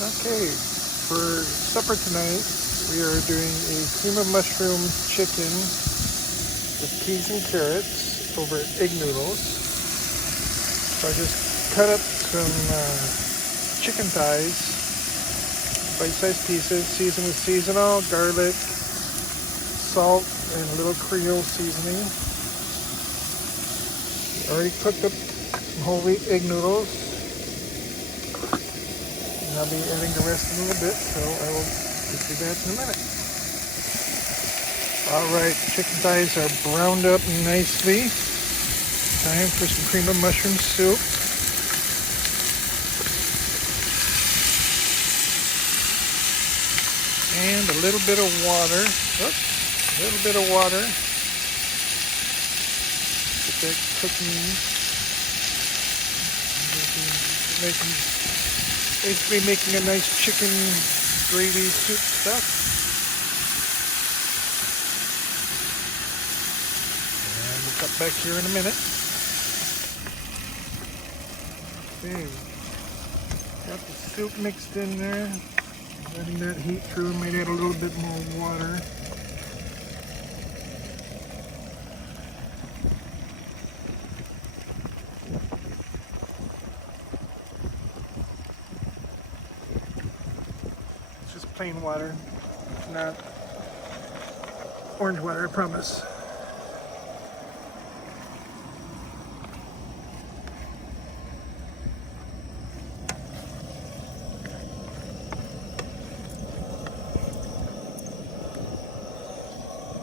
Okay, for supper tonight, we are doing a cream of mushroom chicken with peas and carrots over egg noodles. So I just cut up some chicken thighs, bite-sized pieces, seasoned with seasonal, garlic, salt, and a little Creole seasoning. Already cooked up some whole wheat egg noodles. And I'll be adding the rest in a little bit, so I will get to that in a minute. Alright, chicken thighs are browned up nicely. Time for some cream of mushroom soup. And a little bit of water. Oops, a little bit of water. Get that cooking. Basically making a nice chicken gravy soup stuff. And we'll cut back here in a minute. Okay, got the soup mixed in there. Letting that heat through. Might add a little bit more water. Plain water, not orange water, I promise.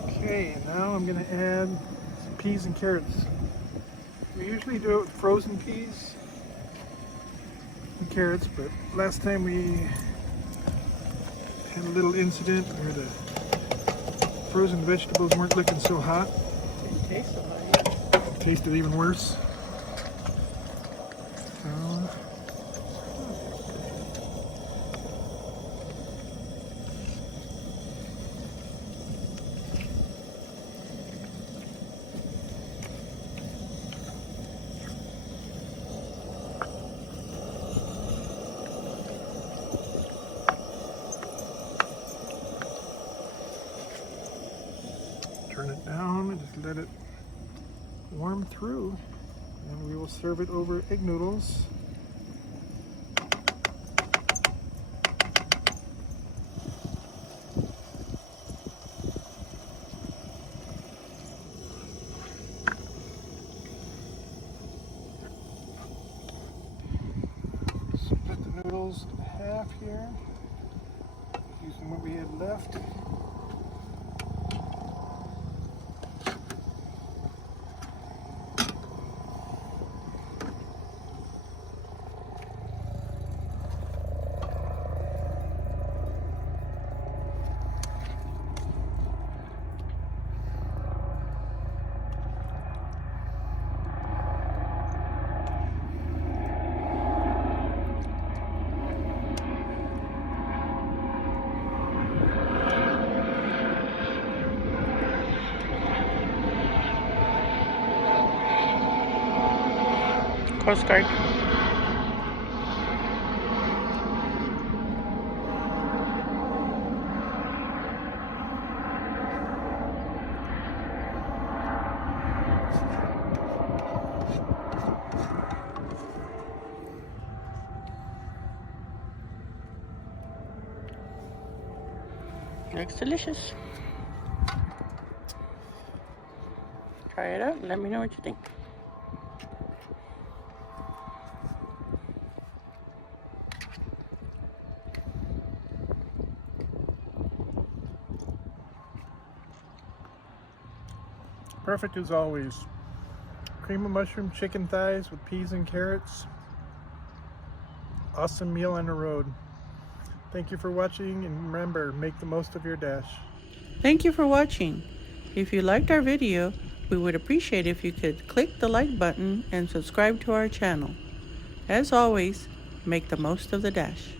Okay, now I'm going to add some peas and carrots. We usually do it with frozen peas and carrots, but last time we had a little incident where the frozen vegetables weren't looking so hot. Didn't taste so hot. Tasted even worse. Turn it down and just let it warm through, and we will serve it over egg noodles. Split the noodles in half here, using what we had left. Coast Guard. Looks delicious. Try it out and let me know what you think. Perfect as always. Cream of mushroom chicken thighs with peas and carrots. Awesome meal on the road. Thank you for watching, and remember, make the most of your dash. Thank you for watching. If you liked our video, we would appreciate if you could click the like button and subscribe to our channel. As always, make the most of the dash.